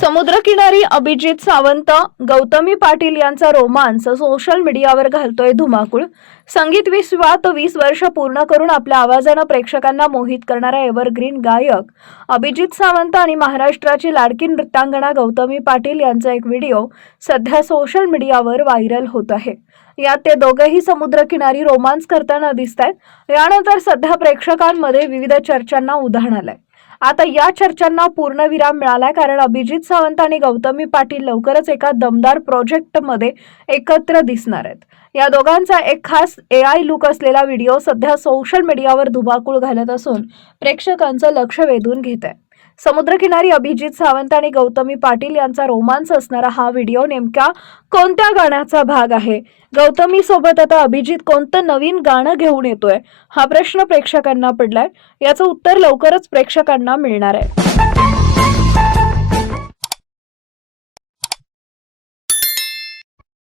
समुद्रकिनारी अभिजित सावंत गौतमी पाटील यांचा romance social मीडियावर घालतोय धुमाकूळ. संगीत विश्वात वीस वर्ष पूर्ण करून आपल्या आवाजानं प्रेक्षकांना मोहित करणारा एव्हरग्रीन गायक. अभिजित सावंत आणि महाराष्ट्राची लाडकी नृत्यांगणा गौतमी पाटील यांचा एक व्हिडिओ सध्या सोशल मीडियावर व्हायरल होत आहे. यात ते दोघेही समुद्रकिनारी रोमांस करताना दिसत आहेत यानंतर सध्या प्रेक्षकांमध्ये विविध चर्चांना उधाण आलंय. आता या चर्चांना पूर्णविराम मिळालाय कारण अभिजित सावंत आणि गौतमी पाटील लवकरच एका दमदार प्रोजेक्टमध्ये एकत्र दिसणार आहेत. या दोघांचा एक खास ए आय लुक असलेला व्हिडिओ सध्या सोशल मीडियावर धुबाकूळ घालत असून प्रेक्षकांचं लक्ष वेधून घेत आहे समुद्रकिनारी अभिजित सावंत आणि गौतमी पाटील यांचा रोमांस असणारा हा व्हिडिओ नेमका कोणत्या गाण्याचा भाग आहे? गौतमी सोबत आता अभिजित कोणतं नवीन गाणं घेऊन येतोय? हा प्रश्न प्रेक्षकांना पडलाय. याचं उत्तर लवकरच प्रेक्षकांना मिळणार आहे.